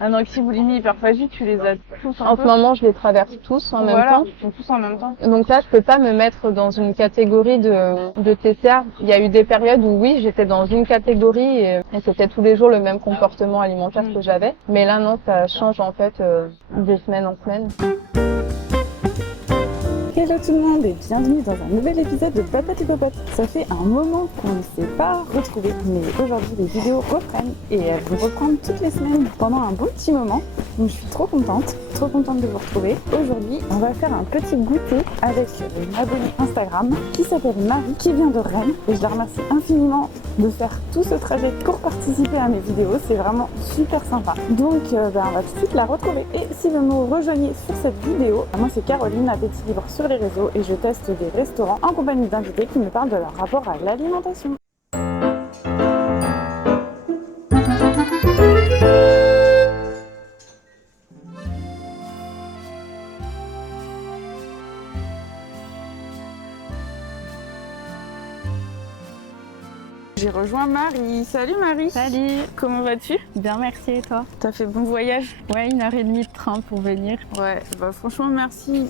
Anorexie, boulimie, hyperphagie, tu les as tous un En peu? ce moment, je les traverse tous en même Voilà, temps. ils sont tous en même temps. Donc là, je peux pas me mettre dans une catégorie de TCA. Il y a eu des périodes où oui, j'étais dans une catégorie et c'était tous les jours le même comportement alimentaire que j'avais. Mais là, non, ça change en fait de semaine en semaine. Hello tout le monde et bienvenue dans un nouvel épisode de Papote et Popote. Ça fait un moment qu'on ne s'est pas retrouvés, mais aujourd'hui les vidéos reprennent et elles vont reprendre toutes les semaines pendant un bon petit moment. Donc je suis trop contente de vous retrouver. Aujourd'hui, on va faire un petit goûter avec une abonnée Instagram qui s'appelle Marie, qui vient de Rennes. Et je la remercie infiniment de faire tout ce trajet pour participer à mes vidéos. C'est vraiment super sympa. Donc on va tout de suite la retrouver. Et si vous me rejoignez sur cette vidéo, moi c'est Caroline, Appétit Libre sur les réseaux et je teste des restaurants en compagnie d'invités qui me parlent de leur rapport à l'alimentation. J'ai rejoint Marie. Salut Marie. Salut, Comment vas-tu? bien merci et toi? T'as fait bon voyage? Ouais, 1h30 de train pour venir. Ouais, bah franchement merci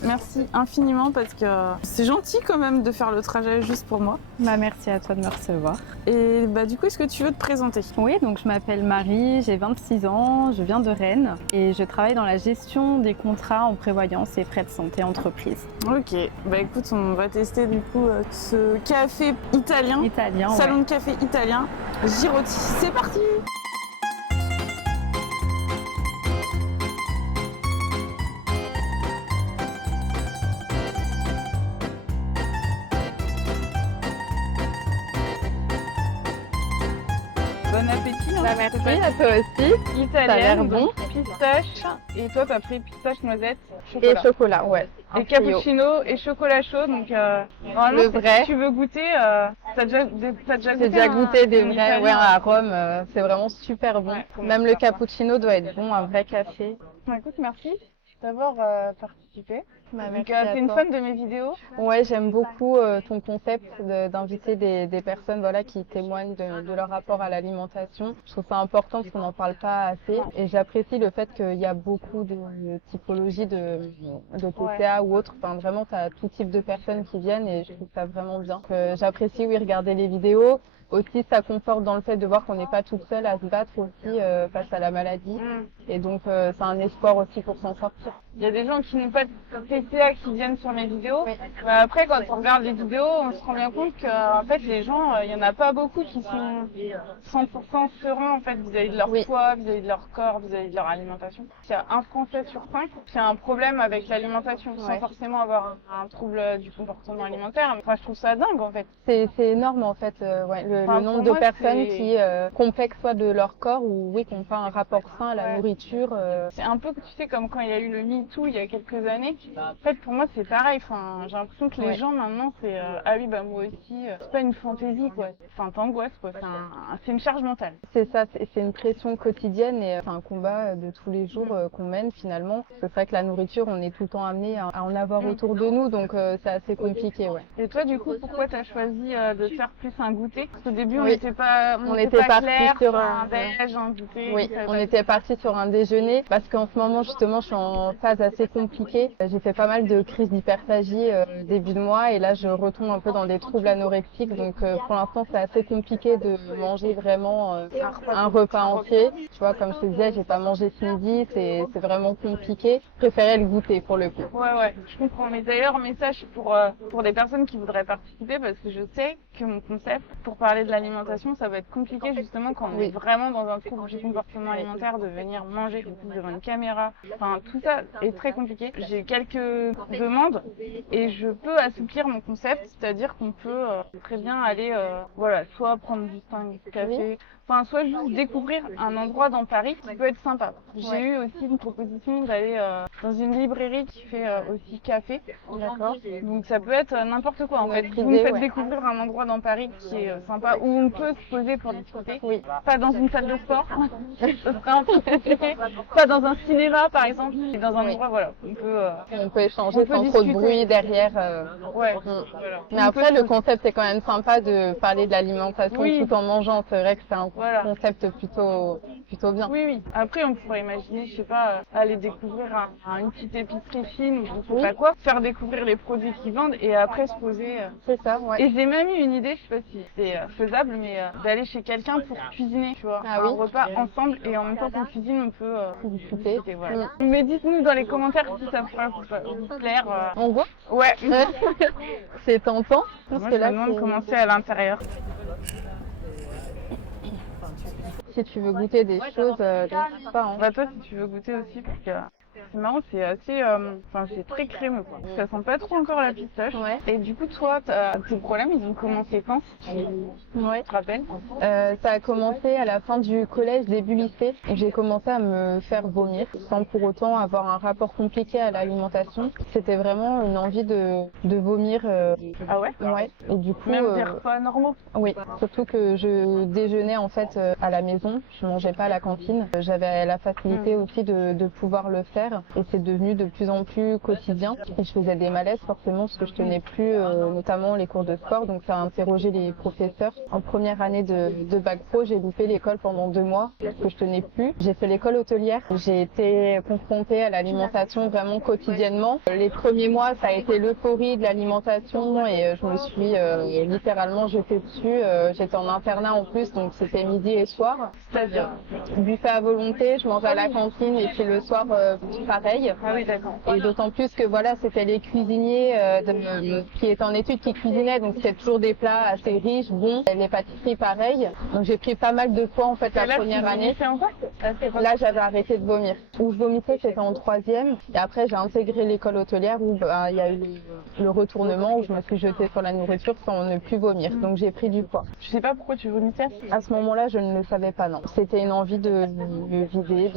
infiniment parce que c'est gentil quand même de faire le trajet juste pour moi. Bah merci à toi de me recevoir. Et bah du coup, est-ce que tu veux te présenter? Oui, donc je m'appelle Marie, j'ai 26 ans, je viens de Rennes et je travaille dans la gestion des contrats en prévoyance et frais de santé entreprise. Ok, bah écoute, on va tester du coup ce café italien, Italien, salon ouais. de café italien, Girotti. C'est parti! Bon appétit. Bah, merci, à toi aussi. Italienne, Ça a l'air bon. pistache. Et toi, t'as pris pistache, noisette, Et chocolat. chocolat, ouais. Et Un trio. cappuccino et chocolat chaud. Donc, normalement, Le vrai. si tu veux goûter, t'as déjà goûté J'ai déjà goûté des un vrais, italien, ouais, à Rome, c'est vraiment super bon. Ouais, faut Même le faire ça. cappuccino doit être bon, un vrai café. Écoute, merci d'avoir participé. Bah, Donc, merci à t'es une toi. fan de mes vidéos. Ouais, j'aime beaucoup ton concept d'inviter des personnes voilà, qui témoignent de leur rapport à l'alimentation. Je trouve ça important parce qu'on n'en parle pas assez. Et j'apprécie le fait qu'il y a beaucoup de typologies de TCA ou autres. Enfin, vraiment, tu as tout type de personnes qui viennent et je trouve ça vraiment bien. J'apprécie, oui, regarder les vidéos. Aussi, ça conforte dans le fait de voir qu'on n'est pas toute seule à se battre aussi face à la maladie. Et donc, c'est un espoir aussi pour s'en sortir. Il y a des gens qui n'ont pas de TCA qui viennent sur mes vidéos. Après, quand on regarde les vidéos, on se rend bien compte que en fait, les gens, il y en a pas beaucoup qui sont 100% sereins en fait vis-à-vis de leur poids, vis-à-vis de leur corps, vis-à-vis de leur alimentation. Il y a un Français sur 5 qui a un problème avec l'alimentation sans forcément avoir un trouble du comportement alimentaire. Enfin, je trouve ça dingue en fait. C'est énorme en fait, ouais, le Enfin, nombre pour de moi, personnes c'est- qui complexent soit de leur corps ou oui, qui n'ont pas un rapport sain à la nourriture. C'est un peu, tu sais, comme quand il y a eu le MeToo il y a quelques années. En fait, pour moi, c'est pareil. Enfin, j'ai l'impression que les gens maintenant, c'est ah oui, bah moi aussi. C'est pas une fantaisie quoi. Enfin, t'angoisses quoi. C'est une charge mentale. C'est ça, c'est une pression quotidienne et c'est un combat de tous les jours qu'on mène finalement. C'est vrai que la nourriture, on est tout le temps amené à en avoir autour de nous, donc c'est assez compliqué, ouais. Et toi, du coup, pourquoi t'as choisi de faire plus un goûter? Parce qu'au début, on Oui. n'était pas, On était parti clair, sur un déj, un goûter. Oui, on était parti sur un déjeuner parce qu'en ce moment justement je suis en phase assez compliquée. J'ai fait pas mal de crises d'hyperphagie début de mois et là je retombe un peu dans des troubles anorexiques, donc pour l'instant c'est assez compliqué de manger vraiment un repas entier. Tu vois, comme je te disais, j'ai pas mangé ce midi, c'est vraiment compliqué. Je préférais le goûter pour le coup. Ouais, je comprends. Mais d'ailleurs, message pour les personnes qui voudraient participer, parce que je sais que mon concept, pour parler de l'alimentation, ça va être compliqué justement quand on est vraiment dans un trouble du comportement alimentaire, de venir manger devant une caméra. Enfin, tout ça est très compliqué. J'ai quelques demandes et je peux assouplir mon concept, c'est-à-dire qu'on peut très bien aller, voilà, soit prendre juste un café, enfin, soit juste découvrir un endroit dans Paris qui peut être sympa. J'ai eu aussi une proposition d'aller dans une librairie qui fait aussi café. D'accord. Donc ça peut être n'importe quoi en fait. Vous me faites découvrir un endroit dans Paris qui est sympa où on peut se poser pour discuter. Oui. Pas dans une salle de sport, ça serait un peu compliqué. Pas dans un cinéma par exemple. Et dans un endroit, voilà, On peut échanger sans trop de discuter. bruit derrière. Ouais. Mais après, le concept, c'est quand même sympa de parler de l'alimentation Oui. tout en mangeant. C'est vrai que c'est un Voilà. concept plutôt bien. Oui, oui. Après, on pourrait imaginer, je sais pas, aller découvrir une petite épicerie fine, je sais pas quoi, faire découvrir les produits qu'ils vendent et après se poser. C'est ça, ouais. Et j'ai même eu une idée, je sais pas si c'est faisable, mais d'aller chez quelqu'un pour cuisiner, tu vois, Ah un oui. repas ensemble et en même temps qu'on cuisine, on peut Discuter. voilà. Mais dites-nous dans les commentaires si ça pourrait vous plaire. On voit Ouais. C'est tentant. Parce Moi, que je là, me demande c'est- comment c'est à l'intérieur. si tu veux goûter des choses, n'hésite pas. Hein. Bah toi, si tu veux goûter aussi, parce que c'est marrant, c'est assez, enfin c'est très crémeux quoi. Ça sent pas trop encore la pistache. Ouais. Et du coup, toi, tes problèmes, ils ont commencé quand? Ouais. Tu te rappelles? Ça a commencé à la fin du collège, début lycée. J'ai commencé à me faire vomir sans pour autant avoir un rapport compliqué à l'alimentation. C'était vraiment une envie de vomir. Ah ouais? Ouais. Et du coup, Même des repas normaux? oui, surtout que je déjeunais en fait à la maison, je mangeais pas à la cantine. J'avais la facilité aussi de pouvoir le faire et c'est devenu de plus en plus quotidien. Et je faisais des malaises forcément parce que je tenais plus notamment les cours de sport, donc ça a interrogé les professeurs. En première année de bac pro, j'ai loupé l'école pendant 2 mois parce que je tenais plus. J'ai fait l'école hôtelière, j'ai été confrontée à l'alimentation vraiment quotidiennement. Les premiers mois, ça a été l'euphorie de l'alimentation et je me suis littéralement jetée dessus. J'étais en internat en plus, donc c'était midi et soir. C'est-à-dire? Buffet à volonté, je mangeais à la cantine et puis le soir pareil. Ah oui, d'accord. Et d'autant plus que voilà, c'était les cuisiniers qui étaient en études qui cuisinaient, donc c'était toujours des plats assez riches, bons. Et les pâtisseries pareil. Donc j'ai pris pas mal de poids en fait la première année. C'est encore? Là, j'avais arrêté de vomir. Où je vomissais, c'était en 3e. Et après, j'ai intégré l'école hôtelière où il y a eu le retournement où je me suis jetée sur la nourriture sans ne plus vomir. Donc j'ai pris du poids. Je sais pas pourquoi tu vomissais. À ce moment-là, je ne le savais pas, non. C'était une envie de me vider,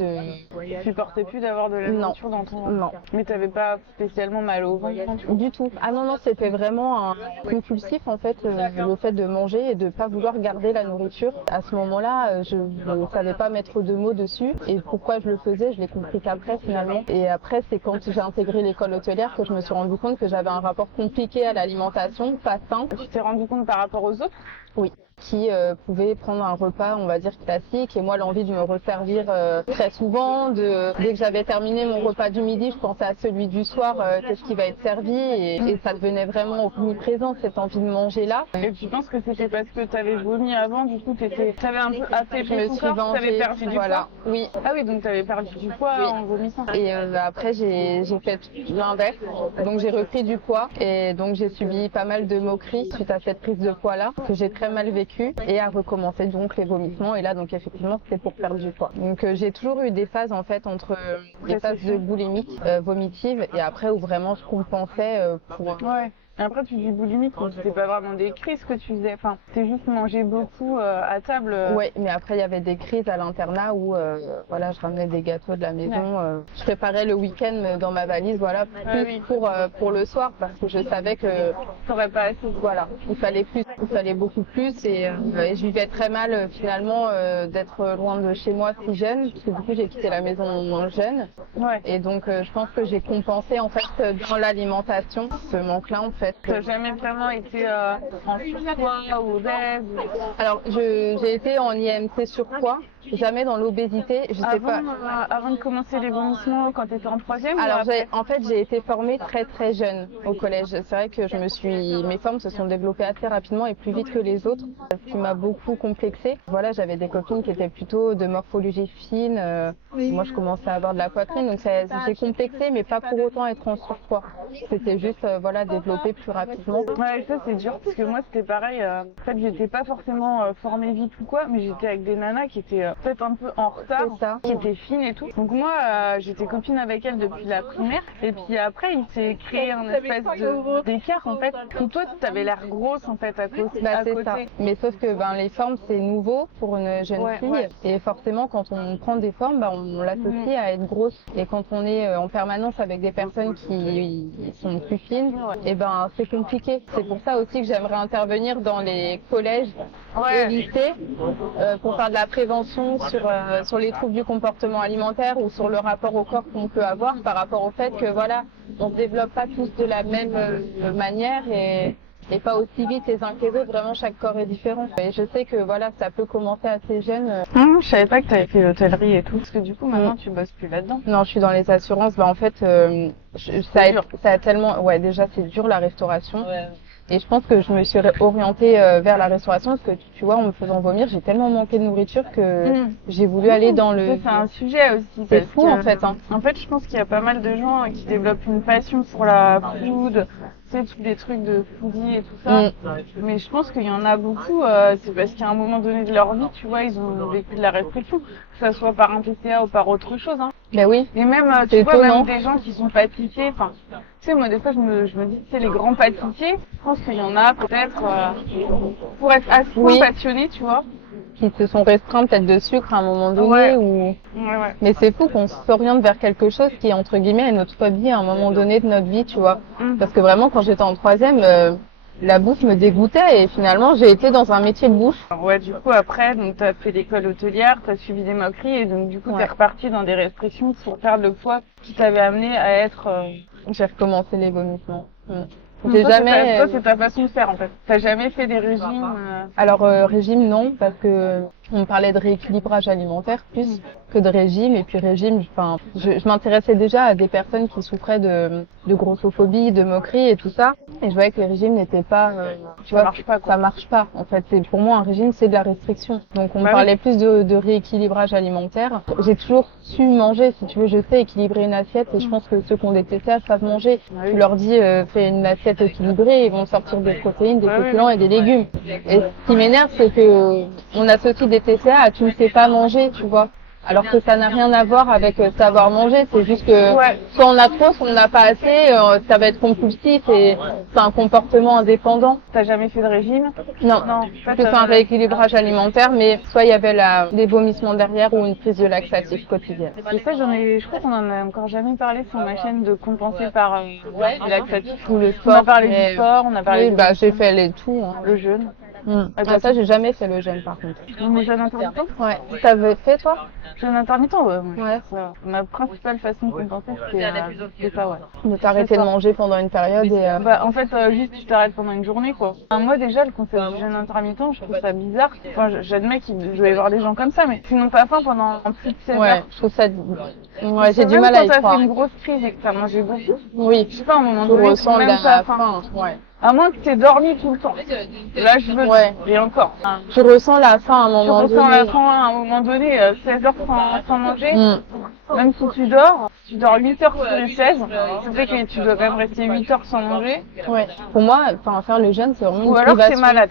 Tu supportais plus d'avoir de la Non. nourriture dans ton ventre. Non. Mais t'avais pas spécialement mal au ventre? Du tout. Ah non, non, c'était vraiment un compulsif en fait, le fait de manger et de pas vouloir garder la nourriture. À ce moment-là, je ne savais pas mettre de mots dessus et pourquoi je le faisais, je l'ai compris qu'après finalement. Et après, c'est quand j'ai intégré l'école hôtelière que je me suis rendu compte que j'avais un rapport compliqué à l'alimentation, pas sain. Tu t'es rendu compte par rapport aux autres? Oui. Qui pouvait prendre un repas, on va dire, classique. Et moi, l'envie de me resservir très souvent. Dès que j'avais terminé mon repas du midi, je pensais à celui du soir, qu'est-ce qui va être servi. Et ça devenait vraiment omniprésent, cette envie de manger là. Et tu penses que c'était parce que t'avais vomi avant, du coup t'avais un peu affaibli Je me ton suis corps, t'avais vengée, perdu du voilà. poids? Oui. Ah oui, donc t'avais perdu du poids Oui. en vomissant. Et après, j'ai fait l'inverse. Donc, j'ai repris du poids. Et donc, j'ai subi pas mal de moqueries suite à cette prise de poids-là, que j'ai très mal vécu. Et à recommencer donc les vomissements. Et là, donc, effectivement, c'était pour perdre du poids. Donc, j'ai toujours eu des phases, en fait, entre des phases de boulimique, vomitive, et après, où vraiment je compensais pour... Ouais. Et après, tu dis boulimique, donc c'était pas vraiment des crises que tu faisais. Enfin, c'est juste manger beaucoup à table. Ouais, mais après il y avait des crises à l'internat où voilà, je ramenais des gâteaux de la maison. Je préparais le week-end dans ma valise, voilà, plus oui. pour le soir parce que je savais que T'aurais pas assez. voilà, il fallait beaucoup plus et je vivais très mal finalement d'être loin de chez moi si jeune, parce que du coup j'ai quitté la maison jeune. Ouais. Et donc je pense que j'ai compensé en fait dans l'alimentation ce manque-là en fait. T'as jamais vraiment été en surpoids ou obèse? Alors j'ai été en IMC surpoids, jamais dans l'obésité, je sais pas. Avant de commencer les vomissements quand t'étais en 3e? Alors ou après? en fait j'ai été formée très très jeune au collège. C'est vrai que mes formes se sont développées assez rapidement et plus vite que les autres, ce qui m'a beaucoup complexée. Voilà, j'avais des copines qui étaient plutôt de morphologie fine. Moi je commençais à avoir de la poitrine, donc j'ai complexé mais pas pour autant être en surpoids. C'était juste voilà développer plus rapidement. Ouais, ça c'est dur parce que moi c'était pareil. En fait, j'étais pas forcément formée vite ou quoi, mais j'étais avec des nanas qui étaient peut-être un peu en retard, C'est ça. qui étaient fines et tout. Donc moi, j'étais copine avec elles depuis la primaire. Et puis après, il s'est créé un espèce d'écart en fait. Où toi, t'avais l'air grosse en fait à côté. C'est ça. Mais sauf que les formes c'est nouveau pour une jeune fille et forcément quand on prend des formes, on l'associe à être grosse. Et quand on est en permanence avec des personnes qui sont plus fines, et c'est compliqué. C'est pour ça aussi que j'aimerais intervenir dans les collèges et lycées pour faire de la prévention sur les troubles du comportement alimentaire ou sur le rapport au corps qu'on peut avoir par rapport au fait que voilà, on se développe pas tous de la même manière et et pas aussi vite les uns que les autres. Vraiment, chaque corps est différent. Et je sais que voilà, ça peut commencer assez jeune. Je savais pas que tu avais fait l'hôtellerie et tout, parce que du coup, maintenant, tu bosses plus là-dedans. Non, je suis dans les assurances. Bah, en fait, ça a tellement... Ouais, déjà, c'est dur la restauration. Ouais. Et je pense que je me suis orientée vers la restauration parce que, tu vois, en me faisant vomir, j'ai tellement manqué de nourriture que j'ai voulu aller dans le... C'est un sujet aussi. C'est fou, en fait. En fait, je pense qu'il y a pas mal de gens qui développent une passion pour la food, tu sais, tous les trucs de foodie et tout ça. Mais je pense qu'il y en a beaucoup, c'est parce qu'à un moment donné de leur vie, tu vois, ils ont vécu de la restriction, que ça soit par un PCA ou par autre chose. Ben oui. Et même, tu vois, même des gens qui sont pâtissiers, enfin, tu sais, moi, des fois, je me dis, tu sais, les grands pâtissiers, je pense qu'il y en a peut-être, pour être assez passionnés, tu vois. Qui se sont restreints peut-être de sucre à un moment donné ou... Mais c'est fou qu'on s'oriente vers quelque chose qui est, entre guillemets, notre phobie à un moment donné de notre vie, tu vois. Parce que vraiment, quand j'étais en troisième, la bouffe me dégoûtait et finalement, j'ai été dans un métier de bouffe. Ouais, du coup, après, donc, t'as fait l'école hôtelière, t'as suivi des moqueries et donc, du coup, t'es reparti dans des restrictions pour perdre le poids qui t'avait amené à être... J'ai recommencé les vomissements. J'ai jamais. Toi, c'est ta façon de faire en fait. T'as jamais fait des régimes Alors régime non, parce que on me parlait de rééquilibrage alimentaire plus que de régime. Et puis régime, enfin, je m'intéressais déjà à des personnes qui souffraient de grossophobie, de moquerie et tout ça. Et je voyais que les régimes n'étaient pas, tu vois, ça marche pas. En fait, c'est pour moi un régime, c'est de la restriction. Donc on me parlait plus de rééquilibrage alimentaire. J'ai toujours su manger, si tu veux, je sais équilibrer une assiette. Et je pense que ceux qui ont des TCA savent manger. Tu leur dis fais une assiette équilibrée, ils vont sortir des protéines, des féculents et des légumes. Et ce qui m'énerve, c'est que on associe des TCA à tu ne sais pas manger, tu vois. Alors que ça n'a rien à voir avec savoir manger, c'est juste que soit on a trop, soit on n'a pas assez, ça va être compulsif et c'est un comportement indépendant. T'as jamais fait de régime? Non, plus un rééquilibrage alimentaire, mais soit il y avait des vomissements derrière ou une prise de laxatif quotidienne. Et ça, je crois qu'on en a encore jamais parlé sur ma chaîne de compenser par le laxatif ou le sport. On a parlé du sport, on a parlé j'ai fait tout. Le jeûne. Ça, j'ai jamais fait le jeûne par contre. Le jeûne intermittent? Ouais. T'avais fait toi? Jeûne intermittent, ouais. Ma principale façon de compenser, c'est ça, ouais. De t'arrêter de manger pendant une période et... en fait, juste tu t'arrêtes pendant une journée, quoi. Moi, déjà, le concept du jeûne intermittent, je trouve ça bizarre. Enfin, j'admets qu'il doit y avoir des gens comme ça, mais qui n'ont pas faim pendant plus de 16 heures. Ouais, je trouve ça... Ouais, j'ai du mal à y croire. Quand t'as fait une grosse crise et que t'as mangé beaucoup, je sais pas, à un moment donné, tu même pas faim. Ouais. À moins que tu aies dormi tout le temps. Là, je veux et encore. Je ressens la faim à un moment donné. Je ressens la faim à un moment donné, 16 heures sans manger. Même si tu dors 8 heures sur les 16, c'est vrai que tu dois quand même rester 8 heures sans manger. Ouais. Pour moi, faire le jeûne, c'est vraiment une privation. Ou alors t'es malade.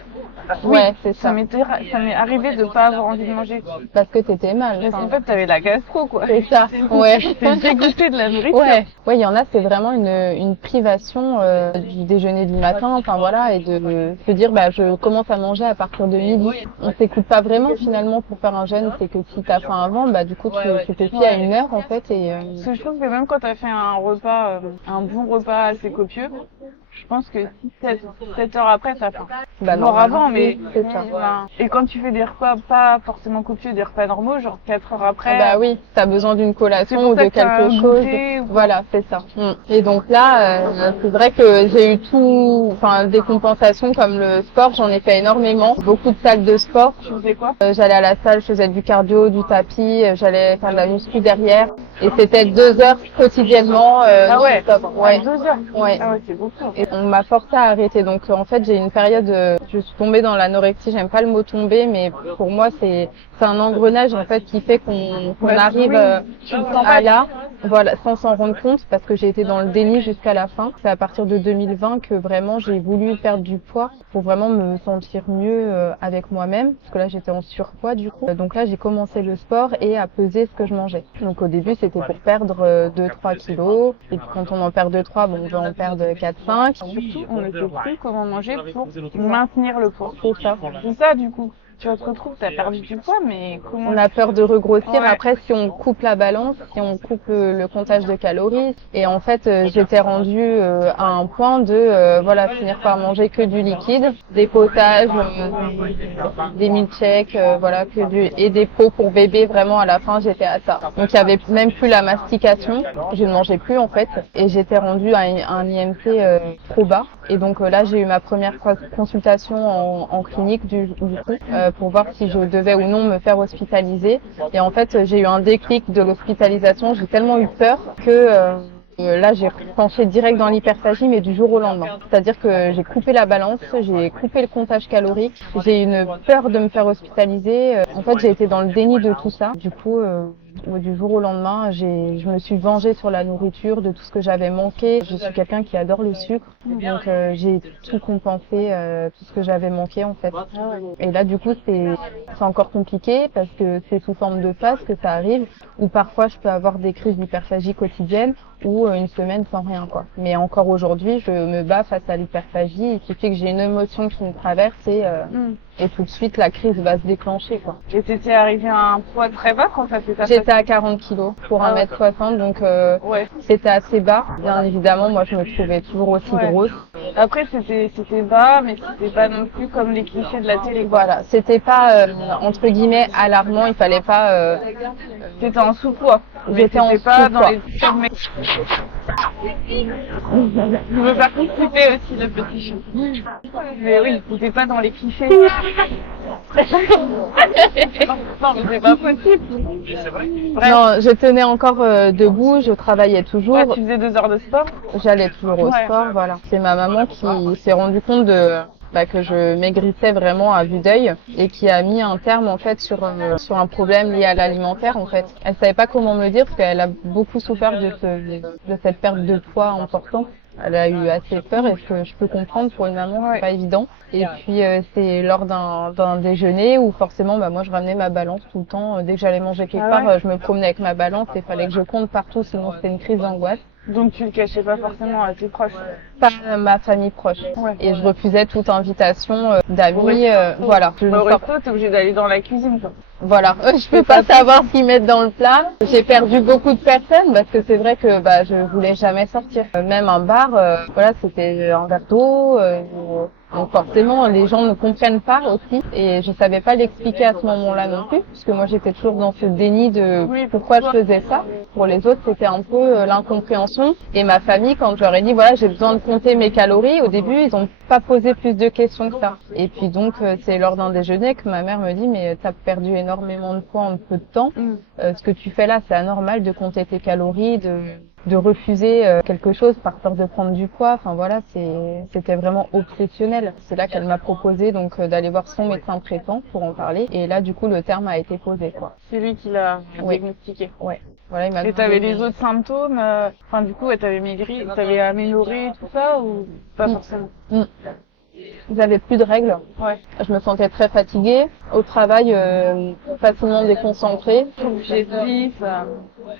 Ouais, c'est ça. Ça m'est arrivé de pas avoir envie de manger. Parce que t'étais mal. En fait, t'avais la gastro, quoi. C'est ça. Ouais. T'es dégoûté de la nourriture. Ouais, il y en a, c'est vraiment une privation du déjeuner du matin, enfin voilà, et de se dire, je commence à manger à partir de midi. On s'écoute pas vraiment finalement pour faire un jeûne, c'est que si t'as faim avant, du coup, tu te fies à une heure en fait. Parce que je trouve que même quand t'as fait un repas, un bon repas assez copieux, je pense que 7 heures après, t'as faim. Voire avant, mais c'est ça. Et quand tu fais des repas pas forcément copieux, des repas normaux, genre 4 heures après. Oui, t'as besoin d'une collation ou de quelque chose. Voilà, c'est ça. Et donc là, c'est vrai que j'ai eu des compensations comme le sport, j'en ai fait énormément. Beaucoup de salles de sport. Tu faisais quoi? J'allais à la salle, je faisais du cardio, du tapis, j'allais faire de la muscu derrière. Et c'était 2 heures quotidiennement. Stop. Ouais. 2 heures? Ouais. Ah ouais, c'est beaucoup. Et on m'a forcé à arrêter. Donc en fait, j'ai une période, je suis tombée dans l'anorexie. J'aime pas le mot tomber, mais pour moi, c'est un engrenage en fait qui fait qu'on arrive à là, voilà, sans s'en rendre compte, parce que j'ai été dans le déni jusqu'à la fin. C'est à partir de 2020 que vraiment j'ai voulu perdre du poids pour vraiment me sentir mieux avec moi-même, parce que là j'étais en surpoids du coup. Donc là j'ai commencé le sport et à peser ce que je mangeais. Donc au début c'était pour perdre 2-3 kilos, et puis quand on en perd 2-3, on va en perdre 4-5. Surtout, on ne sait plus comment manger pour maintenir le poids. C'est ça. C'est ça du coup. tu te retrouves, t'as perdu du poids, mais comment? On a peur de regrossir. Ouais. Après, si on coupe la balance, si on coupe le comptage de calories, et en fait, j'étais rendue à un point de voilà, finir par manger que du liquide, des potages, des milkshakes, voilà, et des pots pour bébé. Vraiment, à la fin, j'étais à ça. Donc, il y avait même plus la mastication. Je ne mangeais plus en fait, et j'étais rendue à un IMC trop bas. Et donc là, j'ai eu ma première consultation en clinique du coup, pour voir si je devais ou non me faire hospitaliser. Et en fait, j'ai eu un déclic de l'hospitalisation. J'ai tellement eu peur que là, j'ai penché direct dans l'hyperphagie, mais du jour au lendemain. C'est-à-dire que j'ai coupé la balance, j'ai coupé le comptage calorique. J'ai eu une peur de me faire hospitaliser. En fait, j'ai été dans le déni de tout ça. Du coup, du jour au lendemain, je me suis vengée sur la nourriture, de tout ce que j'avais manqué. Je suis quelqu'un qui adore le sucre, donc j'ai tout compensé, tout ce que j'avais manqué en fait. Et là, du coup, c'est encore compliqué parce que c'est sous forme de phase que ça arrive, ou parfois je peux avoir des crises d'hyperphagie quotidiennes ou une semaine sans rien quoi. Mais encore aujourd'hui, je me bats face à l'hyperphagie. Il suffit que j'ai une émotion qui me traverse et tout de suite la crise va se déclencher quoi. Et t'étais arrivée à un poids très bas quand t'as fait ta J'étais à 40 kilos pour 1m60, donc c'était assez bas. Bien évidemment, moi je me trouvais toujours aussi grosse. Après c'était bas, mais c'était pas non plus comme les clichés de la télé. Voilà, c'était pas entre guillemets alarmant, il fallait pas... T'étais en sous-poids. J'étais en pas dans sous-poids. les Je veux pas couper aussi le petit chien. Mais oui, t'étais pas dans les clichés. Non, mais c'est pas possible. Non, je tenais encore debout, je travaillais toujours. Ouais, tu faisais 2 heures de sport. J'allais toujours au sport, voilà. C'est ma maman qui s'est rendue compte que je maigrissais vraiment à vue d'œil et qui a mis un terme en fait sur un problème lié à l'alimentaire en fait. Elle savait pas comment me le dire parce qu'elle a beaucoup souffert de cette perte de poids importante. Elle a eu assez peur et ce que je peux comprendre pour une maman, c'est pas évident. Et puis c'est lors d'un déjeuner où forcément moi je ramenais ma balance tout le temps. Dès que j'allais manger quelque part, je me promenais avec ma balance et il fallait que je compte partout sinon c'était une crise d'angoisse. Donc tu le cachais pas forcément à tes proches? Pas à ma famille proche. Et je refusais toute invitation d'amis. Voilà. Au resto, t'es obligée d'aller dans la cuisine quoi. Voilà, je peux pas savoir ce qu'ils mettent dans le plat. J'ai perdu beaucoup de personnes parce que c'est vrai que je voulais jamais sortir. Même un bar, voilà, c'était un verre d'eau. Donc forcément, les gens ne comprennent pas aussi. Et je savais pas l'expliquer à ce moment-là non plus, puisque moi j'étais toujours dans ce déni de pourquoi je faisais ça. Pour les autres, c'était un peu l'incompréhension. Et ma famille, quand je leur ai dit voilà, j'ai besoin de compter mes calories, au début, ils ont pas posé plus de questions que ça. Et puis donc, c'est lors d'un déjeuner que ma mère me dit mais t'as perdu énormément de poids en peu de temps. Ce que tu fais là, c'est anormal de compter tes calories, de refuser quelque chose par peur de prendre du poids. Enfin voilà, c'était vraiment obsessionnel. C'est là qu'elle m'a proposé donc d'aller voir son médecin traitant pour en parler. Et là, du coup, le terme a été posé quoi. C'est lui qui l'a diagnostiqué. Ouais. Voilà, il m'a et t'avais les autres symptômes, enfin du coup, t'avais maigri, t'avais amélioré tout ça ou pas forcément? J'avais plus de règles. Je me sentais très fatiguée. Au travail, facilement déconcentrée. Objectif.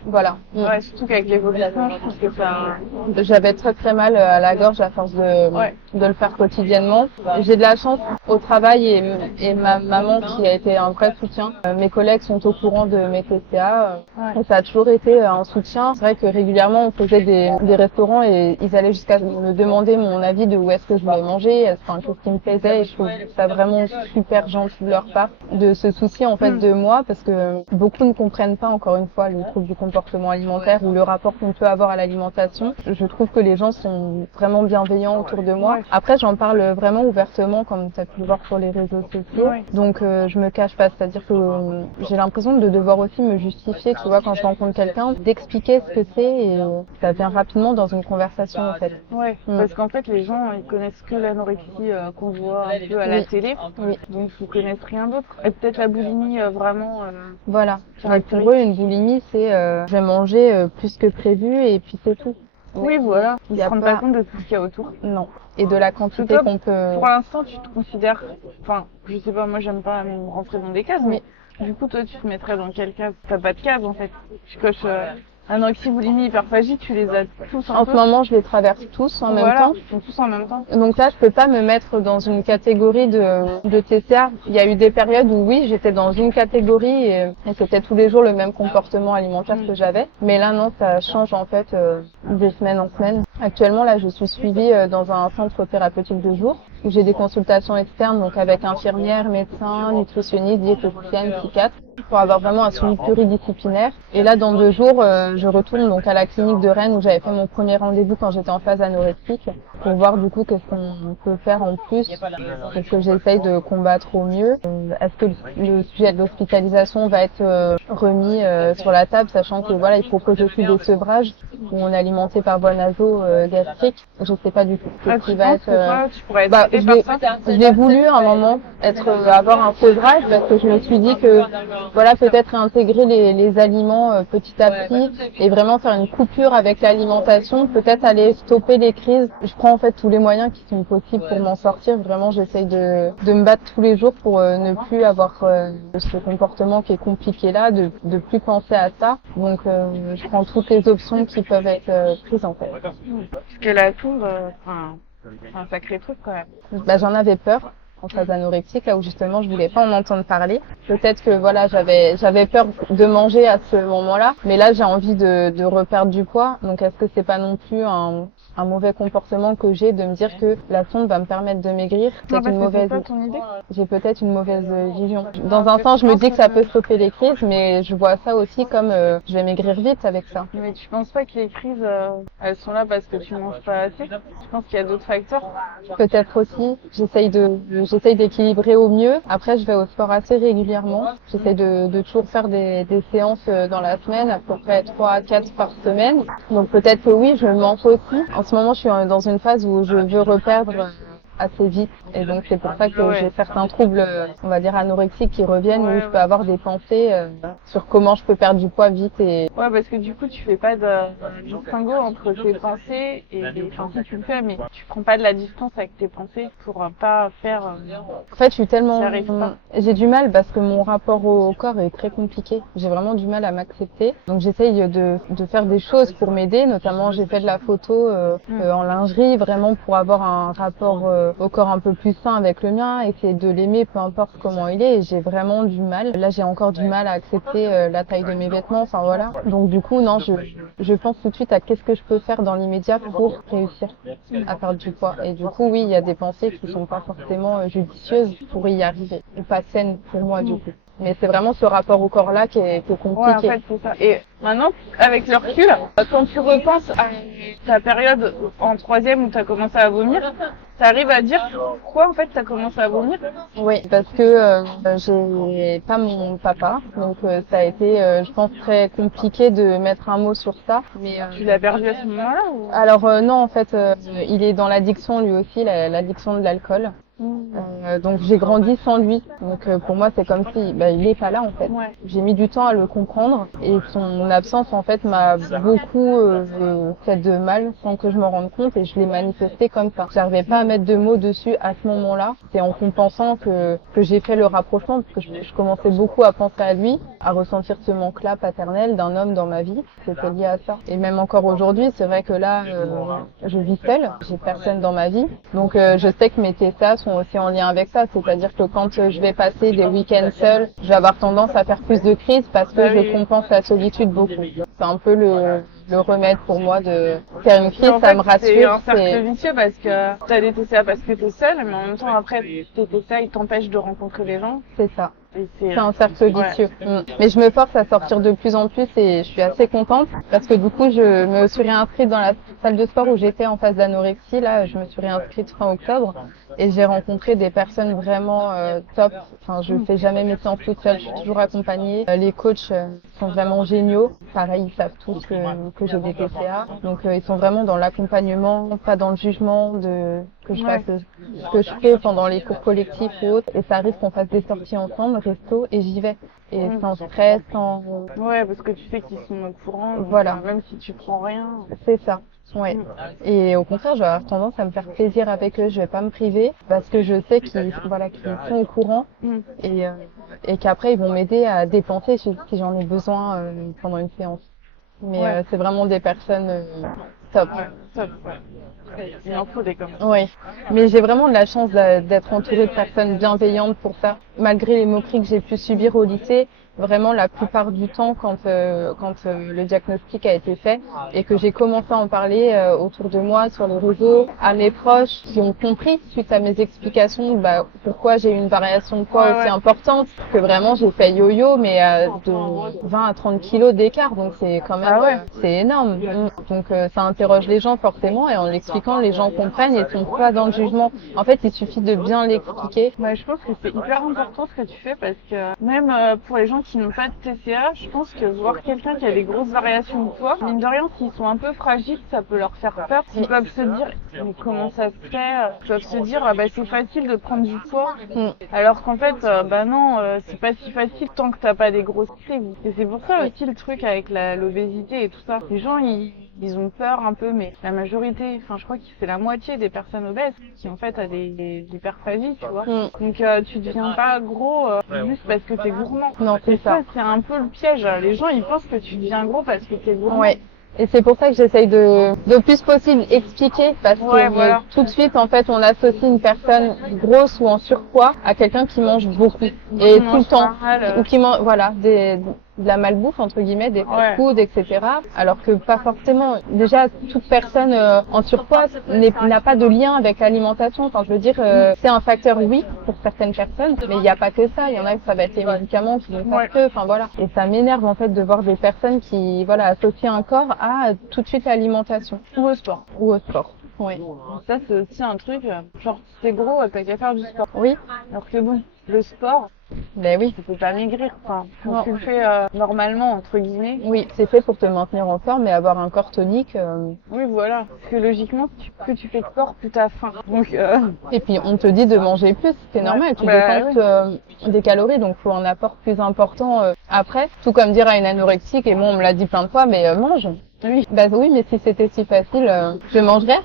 Voilà. Ouais, surtout qu'avec l'évolution, je pense que ça... J'avais très très mal à la gorge à force de le faire quotidiennement. J'ai de la chance au travail et ma maman qui a été un vrai soutien. Mes collègues sont au courant de mes TCA. Et ça a toujours été un soutien. C'est vrai que régulièrement, on faisait des restaurants et ils allaient jusqu'à me demander mon avis de où est-ce que je voulais manger, qu'est-ce qui me plaisait. Et je trouve ça vraiment super gentil de leur part de se soucier en fait de moi parce que beaucoup ne comprennent pas encore une fois le trouble du comportement alimentaire ou le rapport qu'on peut avoir à l'alimentation. Je trouve que les gens sont vraiment bienveillants autour de moi. Après, j'en parle vraiment ouvertement comme tu as pu le voir sur les réseaux sociaux. Donc je me cache pas, c'est-à-dire que j'ai l'impression de devoir aussi me justifier, tu vois, quand je rencontre quelqu'un, d'expliquer ce que c'est et ça vient rapidement dans une conversation en fait. Parce qu'en fait les gens ils connaissent que l'anorexie qu'on voit un peu à la télé, donc ils connaissent rien d'autre. Et peut-être la boulimie vraiment... Voilà, et pour eux une boulimie c'est je vais manger plus que prévu et puis c'est tout. Oui voilà, ils se rendent pas compte de tout ce qu'il y a autour. Non, et de la quantité qu'on peut... Pour l'instant tu te considères, enfin je sais pas, moi j'aime pas rentrer dans des cases, mais du coup toi tu te mettrais dans quelle case? T'as pas de case en fait, tu coches Anorexie, boulimie, hyperphagie, tu les as tous En ce moment, je les traverse tous en même temps. Donc tous en même temps. Donc là, je peux pas me mettre dans une catégorie de TCA. Il y a eu des périodes où oui, j'étais dans une catégorie et c'était tous les jours le même comportement alimentaire que j'avais. Mais là, non, ça change en fait de semaine en semaine. Actuellement, là, je suis suivie dans un centre thérapeutique de jour où j'ai des consultations externes, donc avec infirmières, médecins, nutritionnistes, diététiciennes, psychiatres, pour avoir vraiment un suivi pluridisciplinaire. Et là, dans 2 jours, je retourne donc à la clinique de Rennes où j'avais fait mon premier rendez-vous quand j'étais en phase anorexique pour voir du coup qu'est-ce qu'on peut faire en plus pour que j'essaye de combattre au mieux. Est-ce que le sujet de l'hospitalisation va être remis sur la table, sachant que voilà, il propose aussi des sevrages où on est alimenté par voie naso-gastrique. Je sais pas du tout ce qui va être. Tu pourrais être aidée par ça. Je l'ai voulu à un moment avoir un sevrage parce que je me suis dit que voilà, peut-être intégrer les aliments petit à petit et vraiment faire une coupure avec l'alimentation, peut-être aller stopper les crises. Je prends en fait tous les moyens qui sont possibles pour m'en sortir. Vraiment, j'essaye de me battre tous les jours pour ne plus avoir ce comportement qui est compliqué là, de plus penser à ça. Donc je prends toutes les options qui peuvent être prises en fait. Parce que la tour, c'est un sacré truc quand même. Bah, j'en avais peur en phase anorexique, là où justement je voulais pas en entendre parler. Peut-être que voilà, j'avais peur de manger à ce moment-là, mais là j'ai envie de reperdre du poids. Donc est-ce que c'est pas non plus un mauvais comportement que j'ai de me dire que la sonde va me permettre de maigrir? C'est une mauvaise. J'ai peut-être une mauvaise vision. Dans un sens, je me dis que ça peut stopper les crises, mais je vois ça aussi comme je vais maigrir vite avec ça. Mais tu penses pas que les crises, elles sont là parce que tu manges pas assez? Je pense qu'il y a d'autres facteurs. Peut-être aussi. J'essaye d'équilibrer au mieux. Après, je vais au sport assez régulièrement. J'essaye de toujours faire des séances dans la semaine, à peu près 3 à 4 par semaine. Donc peut-être que oui, je manque aussi. En ce moment, je suis dans une phase où je veux reperdre assez vite. Et donc c'est pour ça que j'ai certains troubles, on va dire anorexiques qui reviennent, où je peux avoir des pensées sur comment je peux perdre du poids vite. Et ouais, parce que du coup tu fais pas de distinguo entre tes pensées et enfin si tu le fais, mais tu prends pas de la distance avec tes pensées pour pas faire en fait je suis tellement j'ai du mal parce que mon rapport au corps est très compliqué. J'ai vraiment du mal à m'accepter. Donc j'essaye de faire des choses pour m'aider, notamment j'ai fait de la photo en lingerie, vraiment pour avoir un rapport au corps un peu plus sain avec le mien, essayer de l'aimer peu importe comment il est, et j'ai vraiment du mal. Là j'ai encore du mal à accepter la taille de mes vêtements, enfin voilà. Donc du coup non, je pense tout de suite à qu'est-ce que je peux faire dans l'immédiat pour réussir à perdre du poids. Et du coup oui, il y a des pensées qui sont pas forcément judicieuses pour y arriver, ou pas saines pour moi du coup. Mais c'est vraiment ce rapport au corps là qui est compliqué. Ouais, en fait, c'est ça. Et maintenant, avec le recul, quand tu repenses à ta période en 3e où tu as commencé à vomir, tu arrives à dire pourquoi en fait tu as commencé à vomir? Oui, parce que j'ai pas mon papa, donc ça a été, je pense, très compliqué de mettre un mot sur ça. Mais tu l'as perdu à ce moment-là ou... Alors non, en fait, il est dans l'addiction lui aussi, l'addiction de l'alcool. Donc j'ai grandi sans lui. Donc pour moi c'est comme si il est pas là en fait. Ouais. J'ai mis du temps à le comprendre et son absence en fait m'a beaucoup fait de mal sans que je m'en rende compte et je l'ai manifesté comme ça. J'arrivais pas à mettre de mots dessus à ce moment-là. C'est en compensant que j'ai fait le rapprochement parce que je commençais beaucoup à penser à lui, à ressentir ce manque-là paternel d'un homme dans ma vie. C'était lié à ça. Et même encore aujourd'hui, c'est vrai que là je vis seule, j'ai personne dans ma vie. Donc je sais que mes TCA sont aussi en lien avec ça, c'est-à-dire que quand je vais passer des week-ends seuls, je vais avoir tendance à faire plus de crises parce que je compense la solitude beaucoup. C'est un peu le remède pour moi de faire une crise, ça me rassure. C'est un cercle vicieux parce que t'as des TCA parce que t'es seule, mais en même temps après tes TCA ils t'empêchent de rencontrer les gens. C'est ça. C'est un cercle vicieux. Ouais. Mais je me force à sortir de plus en plus et je suis assez contente parce que du coup je me suis réinscrite dans la salle de sport où j'étais en phase d'anorexie. Là je me suis réinscrite fin octobre et j'ai rencontré des personnes vraiment top. Enfin je fais jamais mes séances toute seule, je suis toujours accompagnée. Les coachs sont vraiment géniaux. Pareil, ils savent tous que j'ai des TCA. Donc ils sont vraiment dans l'accompagnement, pas dans le jugement que je fasse ce que je fais pendant les cours collectifs ou autres. Et ça arrive qu'on fasse des sorties ensemble, resto, et j'y vais. Et sans stress, sans... Ouais, parce que tu sais qu'ils sont au courant. Donc, voilà. Même si tu prends rien. C'est ça. Ouais. Et au contraire, je vais avoir tendance à me faire plaisir avec eux. Je vais pas me priver parce que je sais qu'ils sont au courant et qu'après ils vont m'aider à dépenser si j'en ai besoin pendant une séance. Mais Ouais. c'est vraiment des personnes top. Ouais, top, ouais. Il en faut des comme ça. Oui, mais j'ai vraiment de la chance d'être entourée de personnes bienveillantes pour ça. Malgré les moqueries que j'ai pu subir au lycée, vraiment la plupart du temps quand le diagnostic a été fait et que j'ai commencé à en parler autour de moi sur les réseaux, à mes proches qui ont compris suite à mes explications pourquoi j'ai eu une variation de poids aussi importante, que vraiment j'ai fait yo-yo mais de 20 à 30 kilos d'écart, donc c'est quand même c'est énorme. Donc ça interroge les gens forcément, et en l'expliquant les gens comprennent et sont pas dans le jugement. En fait, il suffit de bien l'expliquer. Ouais, je pense que c'est hyper important ce que tu fais, parce que même pour les gens qui n'ont pas de TCA, je pense que voir quelqu'un qui a des grosses variations de poids, mine de rien, s'ils sont un peu fragiles, ça peut leur faire peur. Ils peuvent se dire, mais comment ça se fait? Ils peuvent se dire, c'est facile de prendre du poids. Alors qu'en fait, non, c'est pas si facile tant que t'as pas des grosses cibles. Et c'est pour ça aussi le truc avec l'obésité et tout ça. Les gens, ils ont peur un peu, mais la majorité, enfin je crois que c'est la moitié des personnes obèses qui en fait a des hyperphagies, tu vois. Donc tu deviens pas gros juste parce que t'es gourmand. Non, c'est ça. C'est un peu le piège. Les gens ils pensent que tu deviens gros parce que t'es gourmand. Ouais. Et c'est pour ça que j'essaye de plus possible expliquer, parce que tout de suite, en fait, on associe une personne grosse ou en surpoids à quelqu'un qui mange beaucoup et tout le temps, ou qui mange, de la malbouffe entre guillemets, des fast-food, etc. Alors que pas forcément. Déjà, toute personne en surpoids n'a pas de lien avec l'alimentation. Enfin, je veux dire, c'est un facteur oui pour certaines personnes, mais il n'y a pas que ça. Il y en a que ça va être les médicaments qui vont faire que. Enfin voilà. Et ça m'énerve en fait de voir des personnes qui associent un corps à tout de suite l'alimentation ou au sport. Ou au sport. Oui. Ça c'est aussi un truc. Genre, si t'es gros, t'as qu'à faire du sport. Oui. Alors que bon, le sport. Ben oui. Tu peux pas maigrir, enfin, quand tu le fais normalement, entre guillemets. Oui, c'est fait pour te maintenir en forme et avoir un corps tonique. Oui, voilà. Parce que logiquement, plus tu fais de sport, plus t'as faim. Donc, Et puis, on te dit de manger plus, c'est normal. Tu dépenses des calories, donc il faut un apport plus important après. Tout comme dire à une anorexique, et bon, on me l'a dit plein de fois, mais mange. Oui. Oui, mais si c'était si facile, je mangerais.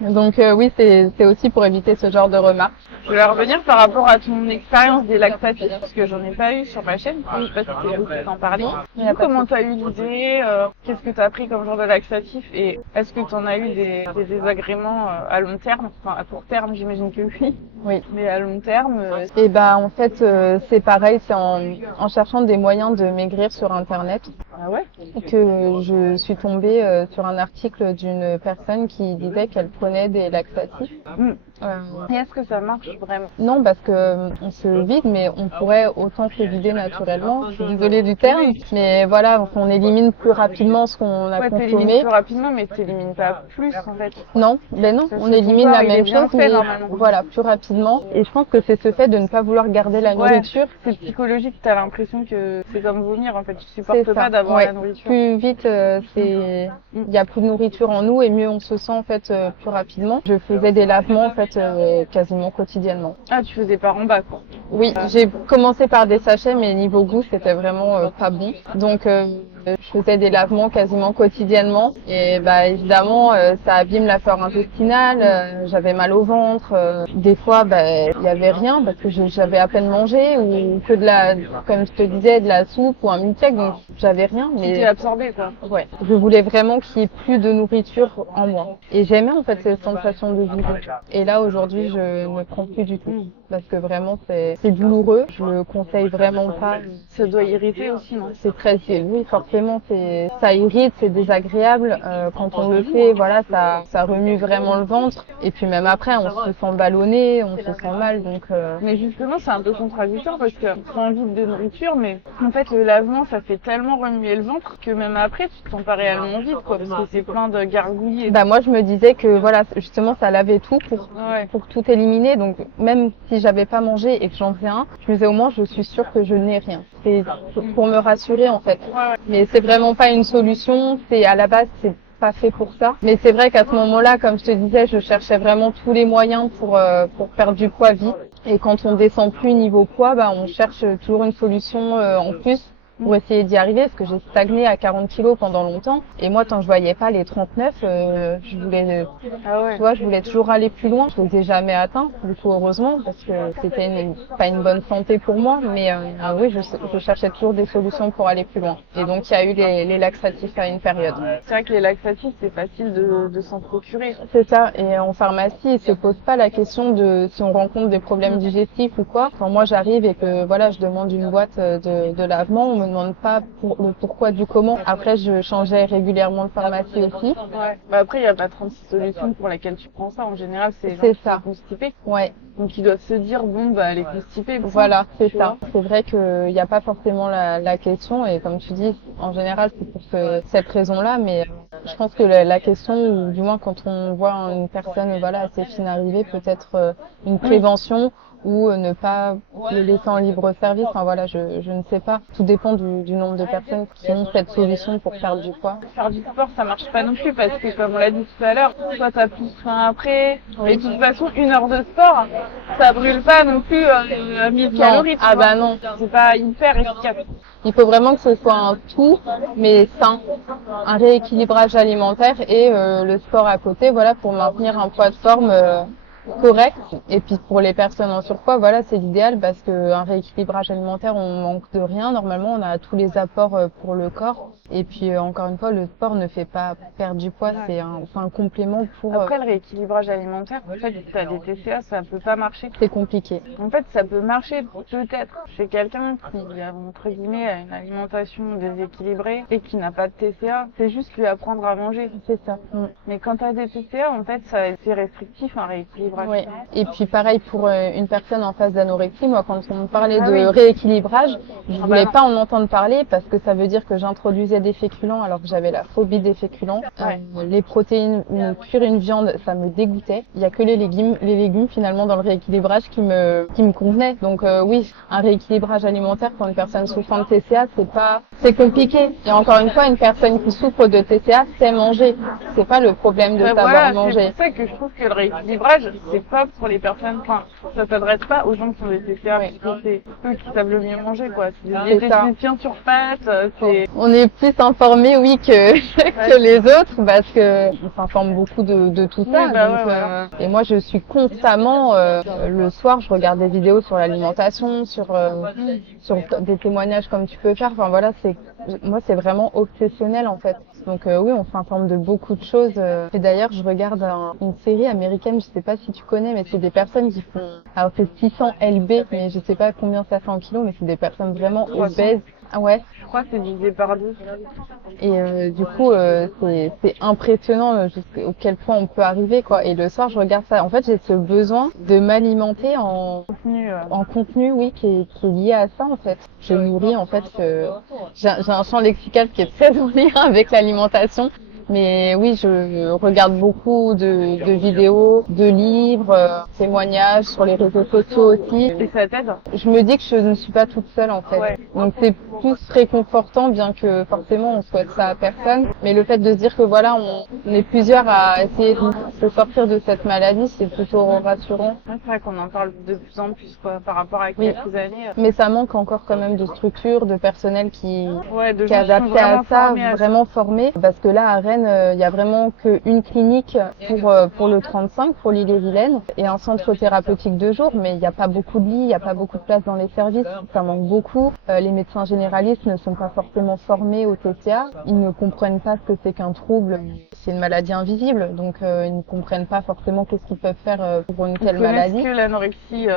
Donc oui, c'est aussi pour éviter ce genre de remarques. Je voulais revenir par rapport à ton expérience des laxatifs, parce que j'en ai pas eu sur ma chaîne. Je sais pas si c'est vous qui t'en parlez. Comment t'as eu l'idée? Qu'est-ce que t'as appris comme genre de laxatif? Et est-ce que t'en as eu des désagréments à long terme? Enfin, à court terme, j'imagine que oui. Oui. Mais à long terme... Et en fait, c'est pareil, c'est en cherchant des moyens de maigrir sur Internet que je suis tombée sur un article d'une personne qui disait qu'elle prenait des laxatifs. Et est-ce que ça marche vraiment? Non, parce que on se vide, mais on pourrait autant se vider naturellement. Je suis désolée du terme, mais voilà, on élimine plus rapidement ce qu'on a consommé. T'élimines plus rapidement, mais t'élimines pas plus en fait. Non, on élimine la même chose, mais voilà, plus rapidement. Et je pense que c'est ce fait de ne pas vouloir garder la nourriture. C'est psychologique, t'as l'impression que c'est comme vomir en fait. Tu supportes pas d'avoir la nourriture. Plus vite, il y a plus de nourriture en nous et mieux on se sent en fait plus rapidement. Je faisais des lavements en fait quasiment quotidiennement. Ah, tu faisais par en bas quoi? Oui, j'ai commencé par des sachets, mais niveau goût c'était vraiment pas bon. Donc je faisais des lavements quasiment quotidiennement et évidemment ça abîme la flore intestinale, j'avais mal au ventre, des fois il y avait rien parce que j'avais à peine mangé ou que comme je te disais, de la soupe ou un milkshake, donc j'avais rien. Mais tu t'es absorbé quoi. Ouais, je voulais vraiment qu'il y ait plus de nourriture en moi et j'aimais en fait cette sensation de vide. Et là aujourd'hui je ne prends plus du tout parce que vraiment c'est douloureux, je le conseille vraiment pas. Ça doit irriter aussi, non? C'est très, oui, forcément, ça irrite, c'est désagréable. Quand on le fait, voilà, ça remue vraiment le ventre. Et puis même après, on se sent ballonné, on se sent mal, donc. Mais justement, c'est un peu contradictoire parce que tu sens vide de nourriture, mais en fait, le lavement, ça fait tellement remuer le ventre que même après, tu te sens pas réellement vide, quoi, parce que c'est plein de gargouilles. Moi, je me disais que voilà, justement, ça lavait tout pour tout éliminer. Donc même si j'avais pas mangé et que j'en faisais un, je me disais au moins, je suis sûre que je n'ai rien. C'est pour me rassurer en fait. Mais c'est vraiment pas une solution. C'est à la base, c'est pas fait pour ça. Mais c'est vrai qu'à ce moment-là, comme je te disais, je cherchais vraiment tous les moyens pour perdre du poids vite. Et quand on descend plus niveau poids, on cherche toujours une solution en plus pour essayer d'y arriver, parce que j'ai stagné à 40 kilos pendant longtemps. Et moi, tant que je voyais pas les 39, je voulais, tu vois, je voulais toujours aller plus loin. Je les ai jamais atteints, du coup, heureusement, parce que c'était pas une bonne santé pour moi. Mais oui, je cherchais toujours des solutions pour aller plus loin. Et donc, il y a eu les laxatifs à une période. C'est vrai que les laxatifs, c'est facile de s'en procurer. C'est ça. Et en pharmacie, ils se posent pas la question de si on rencontre des problèmes digestifs ou quoi. Quand moi, j'arrive et que, voilà, je demande une boîte de lavement, on me demande pas le pourquoi du comment. Après, je changeais régulièrement de pharmacie aussi. Ouais. Bah après, il n'y a pas 36 solutions pour lesquelles tu prends ça. En général, c'est ça. constipé. Ouais. Donc ils doivent se dire, bon, bah, elle est constipée. Voilà, c'est ça. C'est vrai qu'il n'y a pas forcément la question. Et comme tu dis, en général, c'est pour cette raison-là. Mais je pense que la question, ou du moins quand on voit une personne voilà, assez fine arriver, peut-être une prévention ou ne pas le laisser en libre service. Enfin voilà, je ne sais pas. Tout dépend du nombre de personnes qui ont cette solution pour perdre du poids. Faire du sport, ça marche pas non plus parce que comme on l'a dit tout à l'heure, soit t'as plus faim après. Et de toute façon, 1 heure de sport, ça brûle pas non plus 1000 calories. Ah bah non. C'est pas hyper efficace. Il faut vraiment que ce soit un tout, mais sain, un rééquilibrage alimentaire et le sport à côté, voilà, pour maintenir un poids de forme correct. Et puis pour les personnes en surpoids, voilà, c'est l'idéal parce qu'un rééquilibrage alimentaire, on manque de rien. Normalement, on a tous les apports pour le corps. Et puis encore une fois, le sport ne fait pas perdre du poids, c'est un complément pour... Après, le rééquilibrage alimentaire, en fait, si t'as des TCA, ça peut pas marcher. C'est compliqué. En fait, ça peut marcher peut-être chez quelqu'un qui a, entre guillemets, une alimentation déséquilibrée et qui n'a pas de TCA. C'est juste lui apprendre à manger. C'est ça. Mais quand t'as des TCA, en fait, c'est restrictif, un rééquilibrage. Oui. Et puis pareil pour une personne en phase d'anorexie, moi quand on me parlait de rééquilibrage, je voulais pas en entendre parler parce que ça veut dire que j'introduisais des féculents alors que j'avais la phobie des féculents. Les protéines, cuire une viande, ça me dégoûtait. Il y a que les légumes finalement dans le rééquilibrage qui me convenaient. Donc oui, un rééquilibrage alimentaire pour une personne souffrant de TCA, c'est compliqué. Et encore une fois, une personne qui souffre de TCA sait manger. C'est pas le problème de savoir manger. C'est pour ça que je trouve que le rééquilibrage, c'est pas pour les personnes, enfin, ça s'adresse pas aux gens qui ont des TCA, parce que c'est eux qui savent le mieux manger, quoi. C'est des diététiciens sur pattes, On est plus informés, oui, que les autres, parce que on s'informe beaucoup de tout ça. Oui, donc, et moi, je suis constamment, le soir, je regarde des vidéos sur l'alimentation, sur des témoignages comme tu peux faire. Enfin voilà, moi, c'est vraiment obsessionnel en fait. Donc oui, on s'informe de beaucoup de choses. Et d'ailleurs, je regarde une série américaine, je sais pas si tu connais, mais c'est des personnes qui font... Alors c'est 600 lb, mais je sais pas combien ça fait en kilos, mais c'est des personnes vraiment obèses. Ah ouais. Je crois que c'est divisé par 2. Et du coup, c'est impressionnant jusqu'à quel point on peut arriver, quoi. Et le soir, je regarde ça. En fait, j'ai ce besoin de m'alimenter en contenu, oui, qui est lié à ça, en fait. Je nourris, en fait, j'ai un champ lexical qui est très en lien avec l'alimentation. Mais oui, je regarde beaucoup de vidéos, de livres, témoignages sur les réseaux sociaux aussi. Et ça t'aide ? Je me dis que je ne suis pas toute seule en fait. Ouais. Donc c'est plus réconfortant, bien que forcément on souhaite ça à personne. Mais le fait de se dire que voilà, on est plusieurs à essayer de sortir de cette maladie, c'est plutôt rassurant. C'est vrai qu'on en parle de plus en plus quoi, par rapport à quelques années. Mais ça manque encore quand même de structure, de personnel qui est adapté à ça, vraiment formé. Parce que là à Rennes, il y a vraiment qu'une clinique pour le 35, pour l'Ille-et-Vilaine, et un centre thérapeutique de jour, mais il n'y a pas beaucoup de lits, il n'y a pas beaucoup de place dans les services, ça manque beaucoup. Les médecins généralistes ne sont pas forcément formés au TCA, ils ne comprennent pas ce que c'est qu'un trouble, c'est une maladie invisible, donc ils ne comprennent pas forcément qu'est-ce qu'ils peuvent faire pour une telle maladie. Est-ce que l'anorexie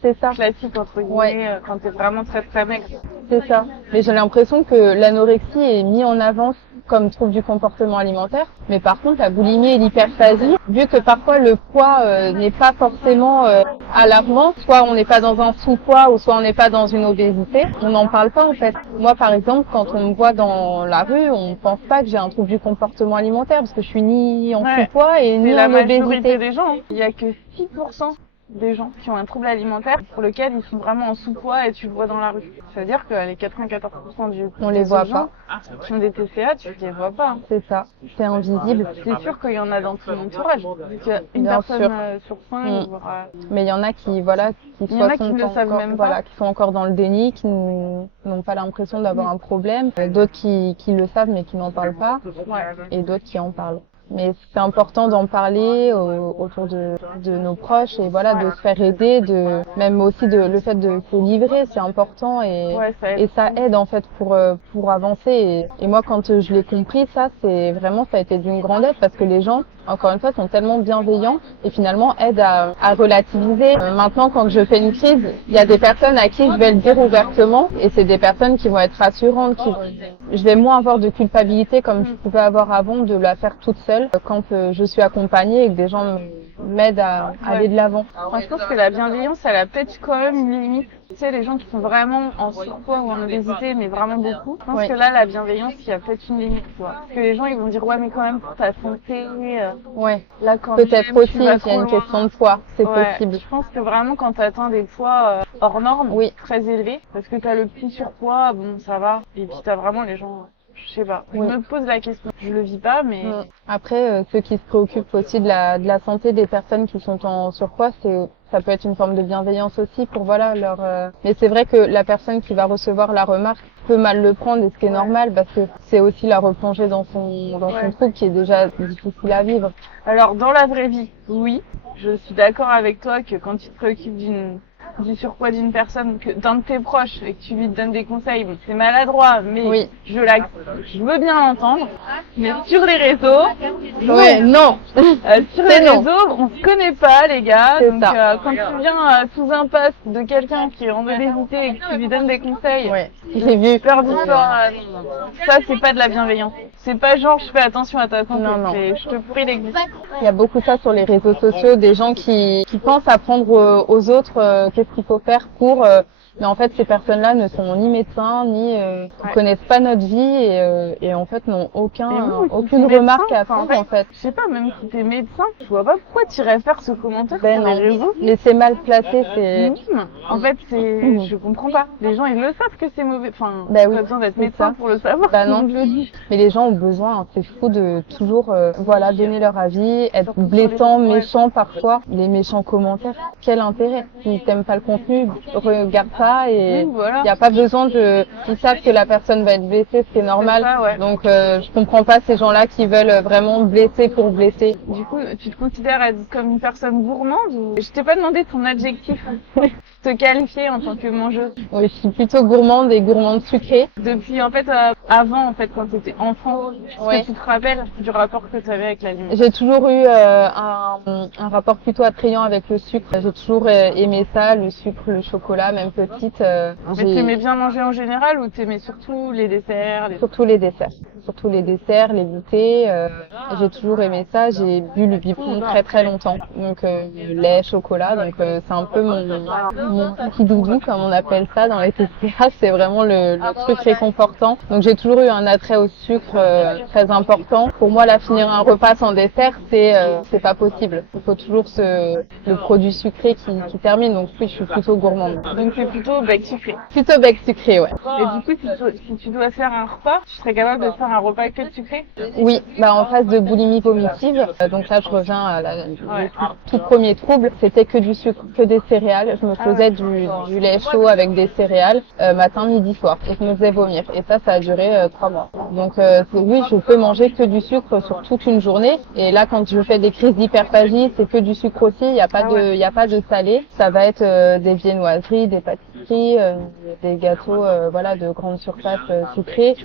c'est ça. Classique entre guillemets quand t'es vraiment très très maigre. C'est ça. Mais j'ai l'impression que l'anorexie est mise en avant comme trouble du comportement alimentaire. Mais par contre, la boulimie et l'hyperphagie, vu que parfois le poids n'est pas forcément alarmant, soit on n'est pas dans un sous-poids ou soit on n'est pas dans une obésité, on n'en parle pas en fait. Moi par exemple, quand on me voit dans la rue, on ne pense pas que j'ai un trouble du comportement alimentaire parce que je suis ni en sous-poids et ni en obésité. C'est la majorité des gens. Il y a que 6% des gens qui ont un trouble alimentaire pour lequel ils sont vraiment en sous-poids et tu le vois dans la rue. C'est-à-dire que les 94% On les voit pas. Qui ont des TCA, tu les vois pas. C'est ça, c'est invisible. C'est sûr qu'il y en a dans ton entourage. Vu qu'il y a une Bien personne sûr. sur 5, Mais il y en a qui, voilà, Il y en a qui ne le savent même pas. voilà, qui sont encore dans le déni, qui n'ont pas l'impression d'avoir un problème. D'autres qui le savent mais qui n'en parlent pas. Et d'autres qui en parlent. Mais c'est important d'en parler autour de nos proches et voilà, de se faire aider, même aussi le fait de se livrer, c'est important et ça aide en fait pour avancer. Et moi, quand je l'ai compris, ça a été d'une grande aide parce que les gens, encore une fois, sont tellement bienveillants et finalement aident à relativiser. Maintenant, quand je fais une crise, il y a des personnes à qui je vais le dire ouvertement et c'est des personnes qui vont être rassurantes, je vais moins avoir de culpabilité comme je pouvais avoir avant de la faire toute seule quand je suis accompagnée et que des gens m'aident à aller de l'avant. Moi, je pense que la bienveillance, elle a peut-être quand même une limite. Tu sais, les gens qui sont vraiment en surpoids ou en obésité, mais vraiment beaucoup, je pense que là, la bienveillance, il y a peut-être une limite, tu vois. Parce que les gens, ils vont dire, ouais, mais quand même, pour ta santé, là, quand peut-être même, aussi tu vas qu'il y a une trop question loin. de poids, c'est possible. Je pense que vraiment, quand tu atteins des poids hors normes, très élevés, parce que tu as le petit surpoids, bon, ça va, et puis tu as vraiment les gens... Je sais pas. Je me pose la question. Je le vis pas, mais... Après, ceux qui se préoccupent aussi de la santé des personnes qui sont en surpoids, ça peut être une forme de bienveillance aussi pour Mais c'est vrai que la personne qui va recevoir la remarque peut mal le prendre et ce qui est normal parce que c'est aussi la replonger dans son trouble qui est déjà difficile à vivre. Alors dans la vraie vie, oui, je suis d'accord avec toi que quand tu te préoccupes du surpoids d'une personne, d'un de tes proches et que tu lui donnes des conseils, bon, c'est maladroit, mais je veux bien l'entendre. Mais sur les réseaux, non. Sur les réseaux, on se connaît pas, les gars. Donc quand tu viens sous un poste de quelqu'un qui est en obésité et que tu lui donnes des conseils, j'ai vu peur d'histoire, ça c'est pas de la bienveillance. C'est pas genre je fais attention à ta santé, je te pourris l'existence. Il y a beaucoup ça sur les réseaux sociaux, des gens qui pensent apprendre aux autres qu'est-ce qu'il faut faire pour... mais en fait, ces personnes-là ne sont ni médecins, ni connaissent pas notre vie et en fait n'ont aucune remarque à faire en fait. Je sais pas, même si t'es médecin, je vois pas pourquoi t'irais faire ce commentaire sur les réseaux. Mais c'est mal placé, c'est... En fait, je comprends pas. Les gens, ils le savent que c'est mauvais. Enfin, pas besoin d'être médecin pour le savoir. Non. Le dit. Mais les gens ont besoin, c'est fou de toujours donner leur avis, être blessant, méchant parfois. Les méchants commentaires, quel intérêt? S'ils t'aiment pas le contenu, regarde ça. Et il n'y a pas besoin ils savent que la personne va être blessée, c'est normal. Donc je comprends pas ces gens-là qui veulent vraiment blesser pour blesser. Du coup, tu te considères être comme une personne gourmande ou... Je t'ai pas demandé ton adjectif. Te qualifier en tant que mangeuse. Oui, je suis plutôt gourmande et gourmande sucrée. Depuis en fait avant quand tu étais enfant, est-ce que tu te rappelles du rapport que tu avais avec l'alimentation? J'ai toujours eu un rapport plutôt attrayant avec le sucre. J'ai toujours aimé ça, le sucre, le chocolat, même petite. Mais t'aimais bien manger en général ou t'aimais surtout les desserts? Surtout les desserts, les goûters. J'ai toujours aimé ça. J'ai bu le biberon très très longtemps. Donc lait, chocolat. Donc c'est un peu mon petit doudou comme on appelle ça dans les TCA. C'est vraiment le truc réconfortant. Donc j'ai toujours eu un attrait au sucre très important. Pour moi, là, finir un repas sans dessert, c'est pas possible. Il faut toujours le produit sucré qui termine. Donc oui, je suis plutôt gourmande. Donc c'est plutôt bec sucré. Plutôt bec sucré, ouais. Et du coup, si tu dois faire un repas, tu serais capable de faire un repas que de sucré? Oui, en phase de boulimie vomitive, donc là je reviens à le tout premier trouble, c'était que du sucre, que des céréales. Je me faisais du lait chaud avec des céréales matin, midi, soir et je me faisais vomir. Et ça a duré 3 mois. Donc oui, je peux manger que du sucre sur toute une journée. Et là, quand je fais des crises d'hyperphagie, c'est que du sucre aussi. Il n'y a pas de salé. Ça va être des viennoiseries, des pâtisseries, des gâteaux, de grande surface sucrés.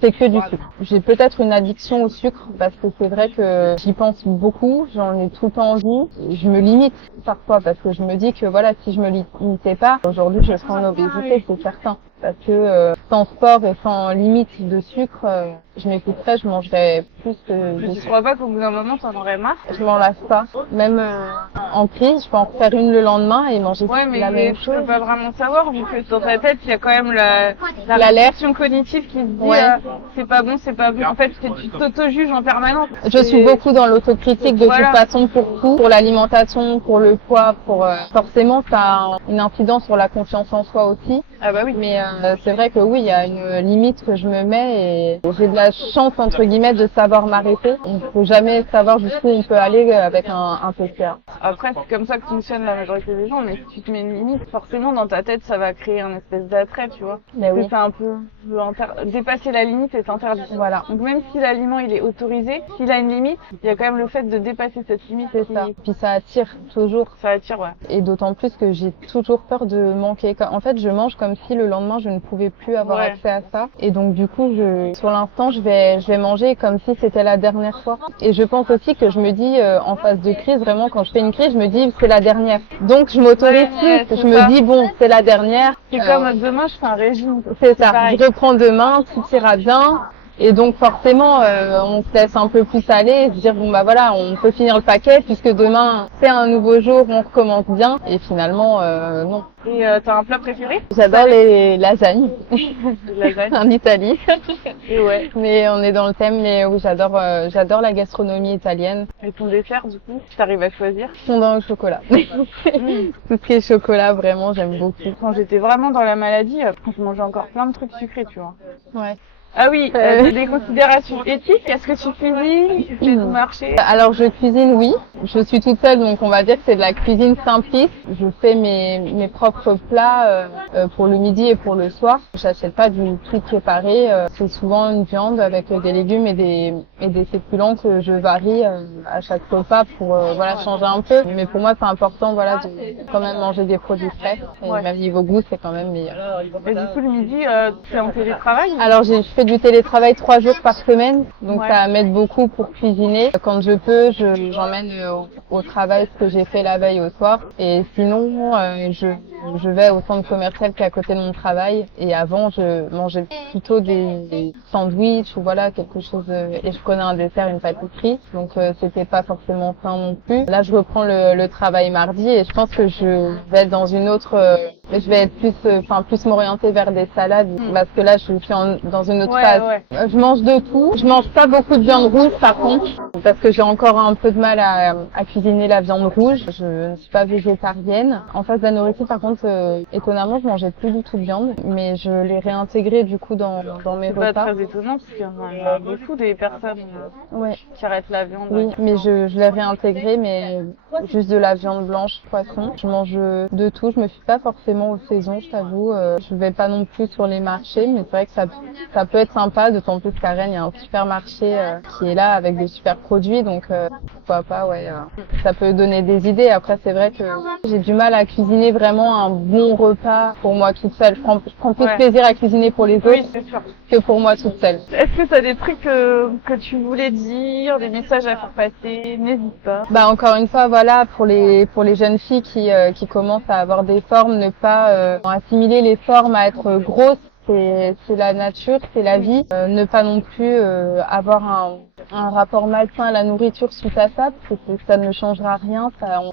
C'est que du sucre. J'ai peut-être une addiction au sucre parce que c'est vrai que j'y pense beaucoup. J'en ai tout le temps envie. Je me limite parfois parce que je me dis que si je me limitais pas, aujourd'hui je serais en obésité, c'est certain. parce que sans sport et sans limite de sucre, je m'écouterais, je mangerais plus que Je de ne sucre. crois pas qu'au bout d'un moment, t'en aurais marre. Je m'en lasse pas. Même en crise, je peux en refaire une le lendemain et manger Ouais, mais la même tu chose. peux pas vraiment savoir, vu que dans ta tête, il y a quand même la L'alerte. réflexion cognitive qui te dit Ouais. c'est pas bon, c'est pas bon. En fait, tu t'auto-juges en permanence. Je suis beaucoup dans l'autocritique de Voilà. toute façon pour tout, pour l'alimentation, pour le poids, pour forcément ça a une incidence sur la confiance en soi aussi. Ah bah oui. Mais c'est vrai que oui, il y a une limite que je me mets et j'ai de la chance entre guillemets de savoir m'arrêter. On peut jamais savoir jusqu'où on peut aller avec un PCR. Après, c'est comme ça que fonctionne la majorité des gens, mais si tu te mets une limite, forcément, dans ta tête, ça va créer un espèce d'attrait, tu vois. Mais oui. C'est un peu dépasser la limite est interdit. Voilà. Donc même si l'aliment il est autorisé, s'il a une limite, il y a quand même le fait de dépasser cette limite. C'est ça. Puis ça attire toujours. Ça attire, ouais. Et d'autant plus que j'ai toujours peur de manquer. En fait, je mange comme si le lendemain je ne pouvais plus avoir Ouais. accès à ça. Et donc du coup, sur l'instant, je vais manger comme si c'était la dernière fois. Et je pense aussi que je me dis en phase de crise, vraiment quand je fais une crise, je me dis c'est la dernière. Donc je m'autorise Ouais, plus. c'est Je me ça. dis bon, c'est la dernière. C'est comme demain, je fais un régime. C'est ça. pareil. Je reprends demain, tout ira bien. Et donc forcément, on se laisse un peu plus aller et se dire bon bah voilà, on peut finir le paquet puisque demain c'est un nouveau jour, on recommence bien. Et finalement, non. Et t'as un plat préféré? J'adore les lasagnes Lasagne. en Italie. Et ouais. Mais on est dans le thème, mais oui, j'adore la gastronomie italienne. Et ton dessert, du coup, si t'arrives à choisir? Fondant au chocolat. Tout ce qui est chocolat, vraiment, j'aime beaucoup. Quand j'étais vraiment dans la maladie, je mangeais encore plein de trucs sucrés, tu vois. Ouais. Ah oui, des considérations éthiques. Est-ce que tu cuisines? Tu fais du marché? Alors je cuisine, oui. Je suis toute seule, donc on va dire que c'est de la cuisine simpliste. Je fais mes propres plats pour le midi et pour le soir. J'achète pas du tout préparé. C'est souvent une viande avec des légumes et des féculents que je varie à chaque repas pour voilà changer un peu. Mais pour moi, c'est important voilà de quand même manger des produits frais. Et Ouais. même niveau goût, c'est quand même meilleur. Et du coup, le midi, c'est en télétravail? Alors je fais du télétravail 3 jours par semaine, donc Ouais. ça m'aide beaucoup pour cuisiner. Quand je peux, j'emmène au travail ce que j'ai fait la veille au soir. Et sinon, je vais au centre commercial qui est à côté de mon travail. Et avant, je mangeais plutôt des sandwichs ou voilà quelque chose. Et je prenais un dessert, une pâtisserie. Donc c'était pas forcément sain non plus. Là, je reprends le travail mardi et je pense que je vais être dans une autre. Je vais être plus m'orienter vers des salades parce que là, je suis dans une autre Ouais, phase. ouais. Je mange de tout. Je mange pas beaucoup de viande rouge par contre, parce que j'ai encore un peu de mal à cuisiner la viande rouge. Je ne suis pas végétarienne. En phase d'anorexie par contre, étonnamment, je mangeais plus du tout de viande, mais je l'ai réintégré du coup dans mes C'est pas repas. très étonnant parce qu'il y en a beaucoup des personnes Ouais. qui arrêtent la viande. Oui, mais je l'ai réintégré, mais juste de la viande blanche, poisson. Je mange de tout. Je me fie pas forcément aux saisons, je t'avoue. Je vais pas non plus sur les marchés, mais c'est vrai que ça peut être sympa, d'autant plus qu'à Rennes, il y a un supermarché qui est là avec des super produits, donc pourquoi pas, ouais. Ça peut donner des idées. Après, c'est vrai que j'ai du mal à cuisiner vraiment un bon repas pour moi toute seule. Je prends plus de Ouais. plaisir à cuisiner pour les autres Oui, c'est sûr. que pour moi toute seule. Est-ce que tu as des trucs que tu voulais dire, des messages à faire passer? N'hésite pas. Bah encore une fois voilà pour les jeunes filles qui commencent à avoir des formes, ne pas assimiler les formes à être grosses, c'est la nature, c'est la vie. Ne pas non plus avoir un rapport malsain à la nourriture suite à ça, parce que ça ne changera rien,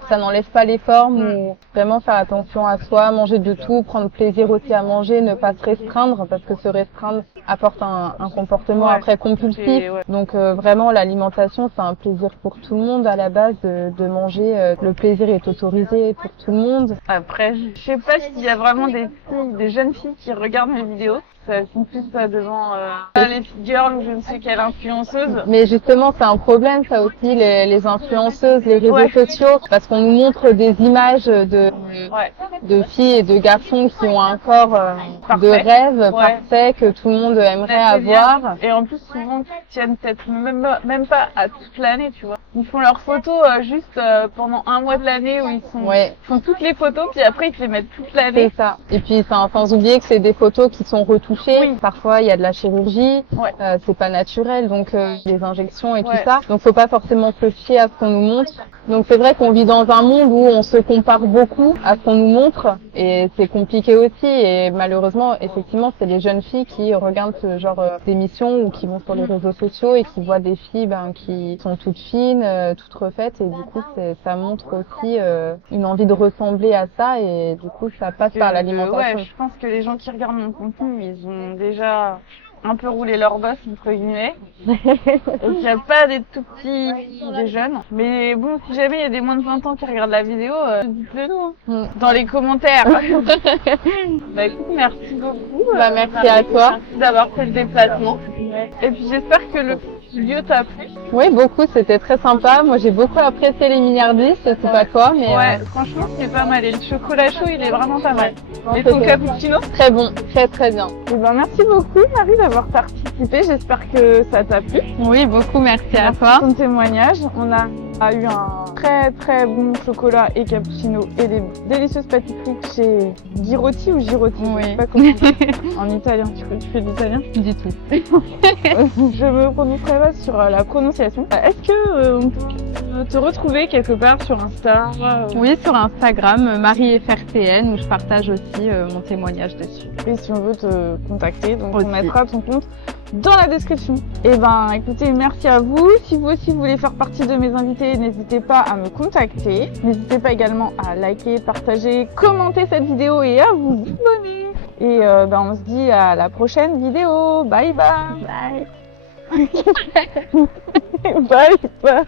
ça n'enlève pas les formes. Ou vraiment faire attention à soi, manger de tout, prendre plaisir aussi à manger, ne pas se restreindre, parce que se restreindre apporte un comportement Ouais, après compulsif. ouais. Donc vraiment l'alimentation c'est un plaisir pour tout le monde à la base de manger. Le plaisir est autorisé pour tout le monde. Après, je sais pas s'il y a vraiment des jeunes filles qui regardent mes vidéos. Ça sont plus devant les fit girls ou je ne sais quelle influenceuse. Mais justement, c'est un problème, ça aussi, les influenceuses, les réseaux Ouais. sociaux, parce qu'on nous montre des images Ouais. de filles et de garçons qui ont un corps de Parfait. rêve Ouais. parfait que tout le monde aimerait C'est génial. avoir. Et en plus, souvent, ils tiennent peut-être même pas à toute l'année, tu vois. Ils font leurs photos juste pendant un mois de l'année où ils font toutes les photos, puis après ils te les mettent toute l'année. C'est ça. Et puis, sans oublier que c'est des photos qui sont retouchées toucher. Oui. Parfois, il y a de la chirurgie, Ouais. c'est pas naturel, donc les injections et tout Ouais. ça. Donc, faut pas forcément se fier à ce qu'on nous montre. Donc, c'est vrai qu'on vit dans un monde où on se compare beaucoup à ce qu'on nous montre et c'est compliqué aussi. Et malheureusement, effectivement, c'est les jeunes filles qui regardent ce genre d'émissions ou qui vont sur les réseaux sociaux et qui voient des filles qui sont toutes fines, toutes refaites et du coup, ça montre aussi une envie de ressembler à ça et du coup, ça passe par l'alimentation. Ouais, je pense que les gens qui regardent mon contenu, ils ont déjà un peu roulé leur bosse, entre guillemets. Donc il n'y a pas des tout petits, des jeunes. Mais bon, si jamais il y a des moins de 20 ans qui regardent la vidéo, dites-le nous dans les commentaires. Bah écoute, merci beaucoup. Merci à toi. Merci d'avoir fait le déplacement. Et puis j'espère que le lieu t'a plu. Oui, beaucoup, c'était très sympa. Moi, j'ai beaucoup apprécié les milliardistes, je sais pas quoi, mais Ouais, franchement, c'est pas mal. Et le chocolat chaud, il est vraiment pas mal. Et c'était ton cappuccino? très bon, très très bien. Eh ben, merci beaucoup, Marie, d'avoir participé. J'espère que ça t'a plu. Oui, beaucoup, merci à toi. Ton témoignage. On a eu un très très bon chocolat et cappuccino et des délicieuses pâtisseries chez Girotti ou Girotti, Oui. je sais pas comment on dit. En italien. Tu fais de l'italien? Du tout. Je me prononcerai pas sur la prononciation. Est-ce que on peut te retrouver quelque part sur Insta? Oui, sur Instagram, MarieFRTN, où je partage aussi mon témoignage dessus. Et si on veut te contacter, donc Aussi. on mettra ton compte dans la description. Et ben écoutez, merci à vous. Si vous aussi voulez faire partie de mes invités, n'hésitez pas à me contacter. N'hésitez pas également à liker, partager, commenter cette vidéo et à vous abonner. Et ben on se dit à la prochaine vidéo. Bye bye. Bye. Bye bye.